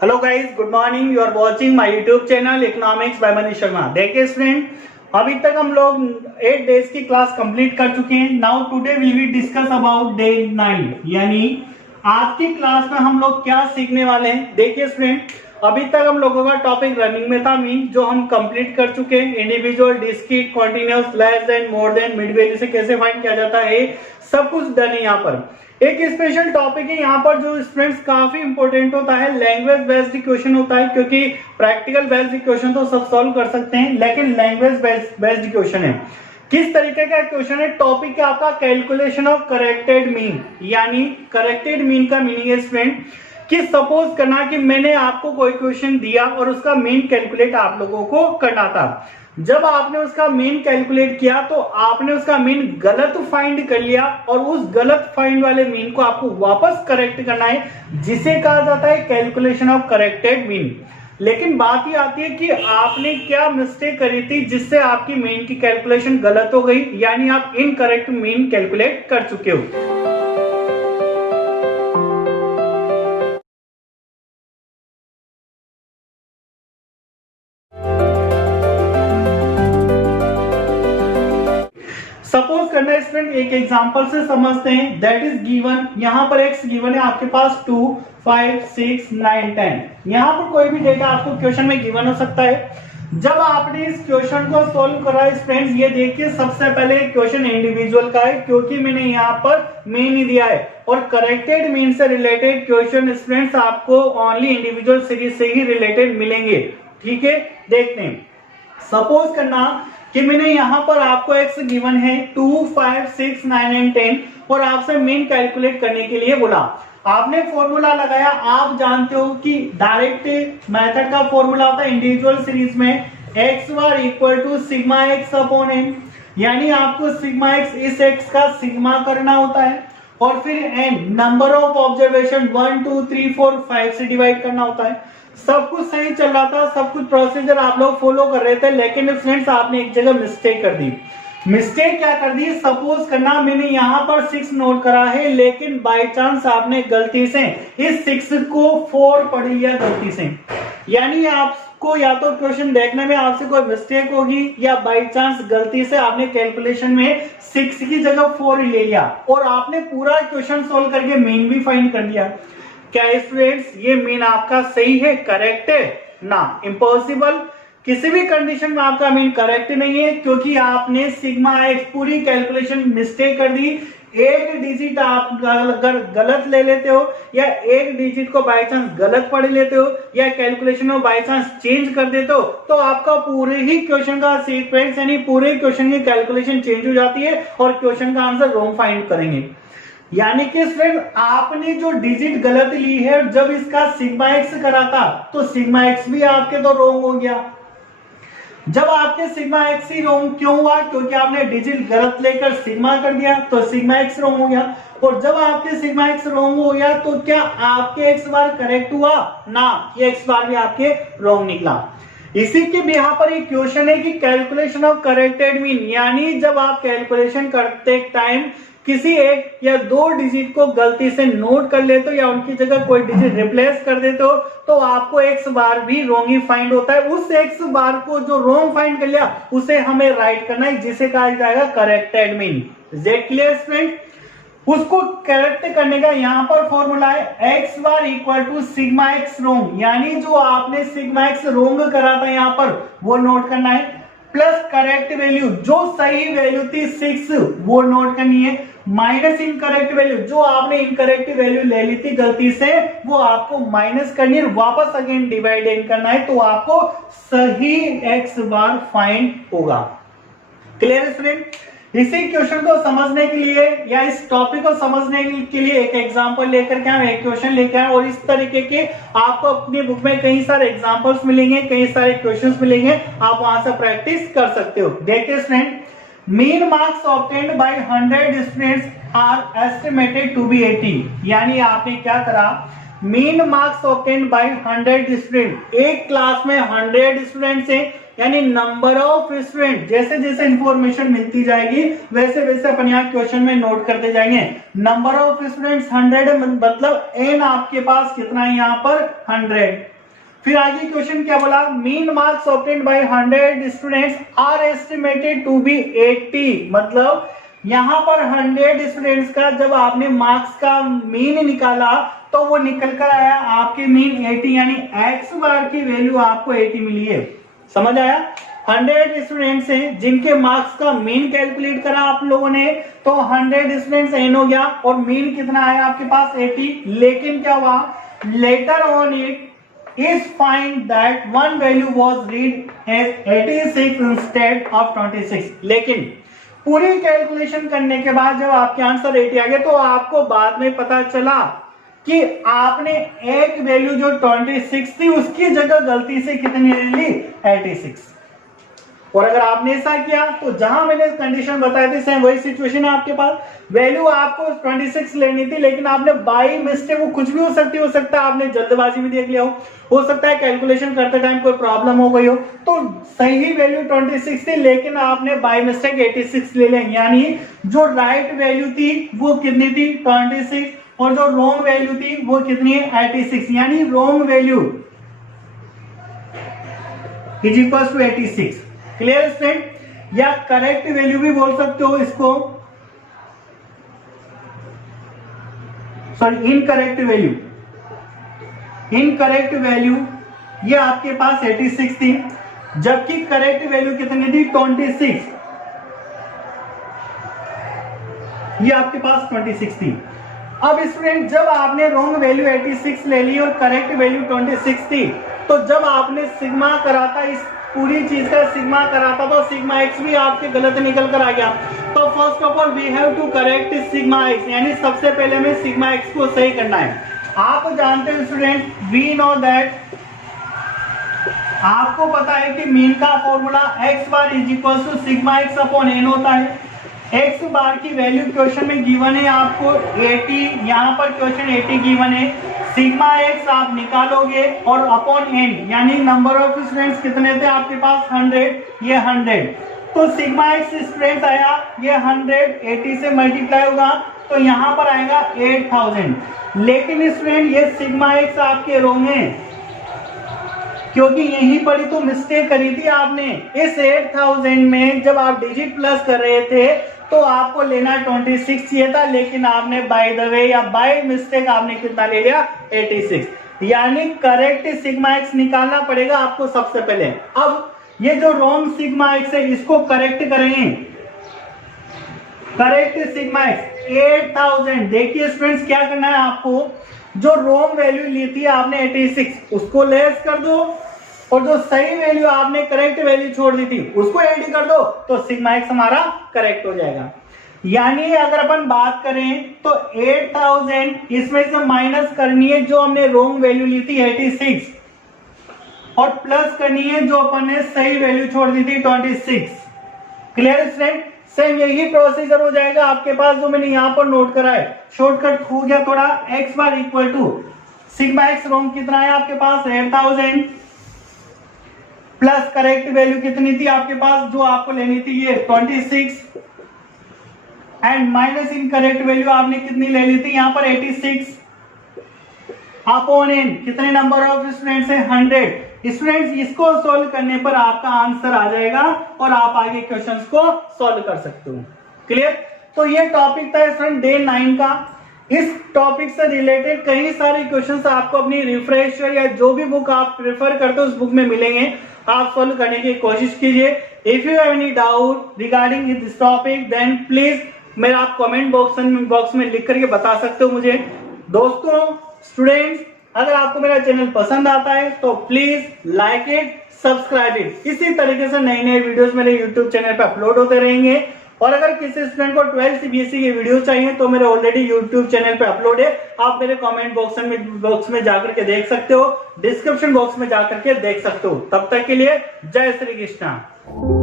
Hello guys, good morning. You are watching my YouTube channel economics by Manish Sharma. देखिए student, अभी तक हम लोग 8 डेज की क्लास कंप्लीट कर चुके हैं। Now today will we discuss about day 9, यानी आज की क्लास में हम लोग क्या सीखने वाले हैं। देखिए स्टूडेंट, अभी तक हम लोगों का टॉपिक रनिंग में था मीन, जो हम कंप्लीट कर चुके हैं। Individual, discrete, continuous, less than, more than, mid value से कैसे फाइंड किया जाता है, सब कुछ डन है। यहाँ पर एक स्पेशल टॉपिक है यहाँ पर जो स्टूडेंट्स काफी इंपॉर्टेंट होता है, लैंग्वेज बेस्ड इक्वेशन होता है। क्योंकि प्रैक्टिकल बेस्ड इक्वेशन तो सब सॉल्व कर सकते हैं, लेकिन लैंग्वेज बेस्ड इक्वेशन है। किस तरीके का इक्वेशन है? टॉपिक है आपका कैलकुलेशन ऑफ करेक्टेड मीन, यानी करेक्टेड मीन का मीनिंग है स्टूडेंट कि सपोज करना कि मैंने आपको कोई क्वेश्चन दिया और उसका मीन कैलकुलेट आप लोगों को करना था। जब आपने उसका मीन कैलकुलेट किया तो आपने उसका मीन गलत फाइंड कर लिया और उस गलत फाइंड वाले मीन को आपको वापस करेक्ट करना है, जिसे कहा जाता है कैलकुलेशन ऑफ करेक्टेड मीन। लेकिन बात ये आती है कि आपने क्या मिस्टेक करी थी जिससे आपकी मीन की कैलकुलेशन गलत हो गई, यानी आप इनकरेक्ट मीन कैलकुलेट कर चुके हो। सपोज करना है स्टूडेंट, एक एग्जांपल से समझते हैं। दैट इज गिवन, यहां पर एक्स गिवन है आपके पास 2, 5, 6, 9, 10। यहां पर कोई भी डेटा आपको क्वेश्चन में गिवन हो सकता है। जब आपने इस क्वेश्चन को सोल्व करा स्टूडेंट्स, ये देखिए सबसे पहले क्वेश्चन इंडिविजुअल का है क्योंकि मैंने यहाँ पर मीन ही दिया है, और करेक्टेड मीन से रिलेटेड क्वेश्चन स्टूडेंट्स आपको ओनली इंडिविजुअल सीरीज से ही रिलेटेड मिलेंगे। ठीक है, देखते हैं। सपोज करना कि मैंने यहां पर आपको एक्स गिवन है 2, 5, 6, 9 एंड 10 और आपसे मीन कैलकुलेट करने के लिए बोला। आपने फॉर्मूला लगाया। आप जानते हो कि डायरेक्ट मेथड का फॉर्मूला होता है इंडिविजुअल सीरीज में x bar equal to sigma x upon n, यानी आपको सिग्मा एक्स इस एक्स का सिग्मा करना होता है और फिर एन नंबर ऑफ ऑब्जर्वेशन 1, 2, 3, 4, 5 से डिवाइड करना होता है। सब कुछ सही चल रहा था, सब कुछ प्रोसीजर आप लोग फॉलो कर रहे थे, लेकिन फ्रेंड्स आपने एक जगह मिस्टेक कर दी। मिस्टेक क्या कर दी? सपोज करना मैंने यहाँ पर 6 नोट करा है, लेकिन बाय चांस आपने गलती से इस 6 को 4 पढ़ लिया गलती से। यानी आपको या तो क्वेश्चन देखने में आपसे कोई मिस्टेक होगी या बाय चांस गलती से आपने कैलकुलेशन में 6 की जगह 4 ले लिया और आपने पूरा क्वेश्चन सोल्व करके मीन भी फाइंड कर दिया। क्या स्टूडेंट्स ये मीन आपका सही है, करेक्ट है? ना, इम्पॉसिबल। किसी भी कंडीशन में आपका मीन करेक्ट नहीं है, क्योंकि आपने सिग्मा एक्स पूरी कैलकुलेशन मिस्टेक कर दी। एक डिजिट आप अगर गलत ले लेते हो या एक डिजिट को बाय चांस गलत पढ़ लेते हो या कैलकुलेशन में बाय चांस चेंज कर देते हो, तो आपका पूरे ही क्वेश्चन का सीक्वेंस यानी पूरे क्वेश्चन की कैलकुलेशन चेंज हो जाती है और क्वेश्चन का आंसर रॉन्ग फाइंड करेंगे। यानी कि फ्रेंड आपने जो डिजिट गलत ली है, जब इसका सिग्मा एक्स करा था तो सिग्मा एक्स भी आपके तो रॉन्ग हो गया। जब आपके सिग्मा एक्स ही रॉन्ग क्यों हुआ? क्योंकि आपने डिजिट गलत लेकर सिग्मा कर दिया तो सिग्मा एक्स रॉन्ग हो गया। और जब आपके सिग्मा एक्स रॉन्ग हो गया तो क्या आपके एक्स बार करेक्ट हुआ? ना, ये एक्स बार भी आपके रॉन्ग निकला। इसी के बिहार पर एक क्वेश्चन है कि कैलकुलेशन ऑफ करेक्टेड मीन, यानी जब आप कैलकुलेशन करते टाइम किसी एक या दो डिजिट को गलती से नोट कर लेते हो या उनकी जगह कोई डिजिट रिप्लेस कर देते हो तो आपको एक्स बार भी रॉन्ग ही फाइंड होता है। उस एक्स बार को जो रॉन्ग फाइंड कर लिया उसे हमें राइट करना है, जिसे कहा जाएगा corrected mean. Is that clear student? उसको करेक्ट करने का यहाँ पर फॉर्मूला है X bar equal to sigma X wrong, यानी जो आपने सिग्मा एक्स रोंग करा था यहाँ पर वो नोट करना है, प्लस करेक्ट वैल्यू जो सही वैल्यू थी 6 वो नोट करनी है, माइनस इनकरेक्ट वैल्यू जो आपने इनकरेक्ट वैल्यू ले ली थी गलती से वो आपको माइनस करनी है, वापस अगेन डिवाइड इन करना है, तो आपको सही एक्स बार फाइंड होगा। Clear student? इसी क्वेश्चन को समझने के लिए या इस टॉपिक को समझने के लिए एक एग्जांपल लेकर के हम एक क्वेश्चन लेकर आए और इस तरीके के आपको अपनी बुक में कई सारे एग्जांपल्स मिलेंगे, कई सारे क्वेश्चंस मिलेंगे, आप वहां से प्रैक्टिस कर सकते हो। देखिए student, mean marks obtained by 100 students are estimated to be 80, यानी आपने क्या करा mean marks obtain by 100 student. एक क्लास में 100 स्टूडेंट्स हैं, यानी नंबर ऑफ स्टूडेंट जैसे जैसे इंफॉर्मेशन मिलती जाएगी वैसे वैसे अपन यहाँ क्वेश्चन में नोट करते जाएंगे। नंबर ऑफ स्टूडेंट्स 100 मतलब एन आपके पास कितना है यहाँ पर 100। फिर आगे क्वेश्चन क्या बोला, mean marks obtained by 100 students are estimated to be 80। मतलब यहाँ पर 100 स्टूडेंट्स का जब आपने मार्क्स का मीन निकाला तो वो निकल कर आया आपके मीन 80, यानी एक्स बार की वैल्यू आपको 80 मिली है। समझ आया? 100 स्टूडेंट्स हैं जिनके मार्क्स का मीन कैलकुलेट करा आप लोगों ने, तो 100 स्टूडेंट्स एन हो गया और मीन कितना आया आपके पास 80। लेकिन क्या हुआ, later on it is find that one value was read as 86 instead of 26। लेकिन पूरी कैलकुलेशन करने के बाद जब आपके आंसर 80 आ गए तो आपको बाद में पता चला कि आपने एक वैल्यू जो 26 थी उसकी जगह गलती से कितनी ले ली 86। और अगर आपने ऐसा किया तो जहां मैंने कंडीशन बताई थी सेम वही सिचुएशन है आपके पास। वैल्यू आपको 26 लेनी थी लेकिन आपने बाई मिस्टेक, वो कुछ भी हो सकता है आपने जल्दबाजी में देख लिया हो सकता है कैलकुलेशन करते टाइम कोई प्रॉब्लम हो गई हो, तो सही वैल्यू 26 थी लेकिन आपने बाई मिस्टेक 86 ले लें, यानी जो राइट वैल्यू थी वो कितनी थी 26 और जो रॉन्ग वैल्यू थी वो कितनी है 86, यानी wrong value is equal to 86। Clear student? या करेक्ट वैल्यू भी बोल सकते हो इसको, sorry incorrect value. Incorrect value ये आपके पास 86 थी जबकि करेक्ट वैल्यू कितनी थी 26, ये आपके पास 26 थी। अब स्टूडेंट जब आपने रॉन्ग वैल्यू 86 ले ली और करेक्ट वैल्यू 26 थी, तो जब आपने सिग्मा करा था, इस पूरी चीज का सिग्मा करा था, तो सिग्मा एक्स भी आपके गलत निकल कर आ गया। तो first of all we have to correct sigma x, यानी सबसे पहले हमें सिग्मा एक्स को सही करना है। आप जानते हैं स्टूडेंट, वी नो दैट, आपको पता है कि मीन का formula x bar is equal to sigma x upon n होता है। एक्स बार की वैल्यू क्वेश्चन में गिवन है आपको 80, यहाँ पर क्वेश्चन 80 गिवन है। सिग्मा एक्स आप निकालोगे और अपॉन एन, यानी नंबर ऑफ स्टूडेंट्स कितने थे आपके पास 100, ये 100, तो सिग्मा एक्स स्टूडेंट आया ये 100 80 से मल्टीप्लाई होगा तो यहाँ पर आएगा 8000। लेकिन स्टूडेंट ये सिग्मा एक्स आपके रॉन्ग है क्योंकि यहीं पर ही तो मिस्टेक करी थी आपने। इस 8000 में जब आप डिजिट प्लस कर रहे थे तो आपको लेना 26 चाहिए था, लेकिन आपने बाय द वे या बाय मिस्टेक आपने कितना ले लिया 86, यानी करेक्ट सिग्मा एक्स निकालना पड़ेगा आपको सबसे पहले। अब ये जो रॉन्ग सिग्मा एक्स है इसको करेक्ट करेंगे। करेक्ट सिग्मा एक्स 8000, देखिए स्टूडेंट्स क्या करना है आपको, जो रॉन्ग वैल्यू ली थी आपने 86 उसको लेस कर दो और जो सही वैल्यू आपने करेक्ट वैल्यू छोड़ दी थी उसको ऐड कर दो, तो सिग्मा एक्स हमारा करेक्ट हो जाएगा। यानी अगर अपन बात करें तो 8000 इसमें से माइनस करनी है जो हमने रॉन्ग वैल्यू ली थी 86 और प्लस करनी है जो अपन ने सही वैल्यू छोड़ दी थी 26। Clear student? सेम यही प्रोसीजर हो जाएगा आपके पास जो मैंने यहाँ पर नोट करा है। शॉर्टकट हो गया थोड़ा, x bar equal to sigma x wrong कितना है आपके पास 8000 प्लस करेक्ट वैल्यू कितनी थी आपके पास जो आपको लेनी थी ये 26 एंड माइनस इनकरेक्ट वैल्यू आपने कितनी ले ली थी यहाँ पर 86 अपॉन एन, कितने नंबर ऑफ स्टूडेंट्स हैं 100 स्टूडेंट्स। इसको सॉल्व करने पर आपका आंसर आ जाएगा और आप आगे क्वेश्चंस को सॉल्व कर सकते हो। क्लियर? तो ये टॉपिक था स्टूडेंट डे 9 का। इस टॉपिक से रिलेटेड कई सारे क्वेश्चंस आपको अपनी रिफ्रेश या जो भी बुक आप प्रेफर करते हो उस बुक में मिलेंगे, आप सॉल्व करने की कोशिश कीजिए। If you have any doubt regarding this topic then please मेरा आप कमेंट बॉक्स में लिख करके बता सकते हो मुझे। दोस्तों स्टूडेंट्स, अगर आपको मेरा चैनल पसंद आता है तो please like it, subscribe it. इसी तरीके से नए नए वीडियोस मेरे यूट्यूब चैनल पे अपलोड होते रहेंगे। और अगर किसी स्टूडेंट को 12 CBSE के वीडियो चाहिए तो मेरे ऑलरेडी यूट्यूब चैनल पे अपलोड है, आप मेरे कमेंट बॉक्स में जाकर के देख सकते हो, डिस्क्रिप्शन बॉक्स में जाकर के देख सकते हो। तब तक के लिए जय श्री कृष्णा।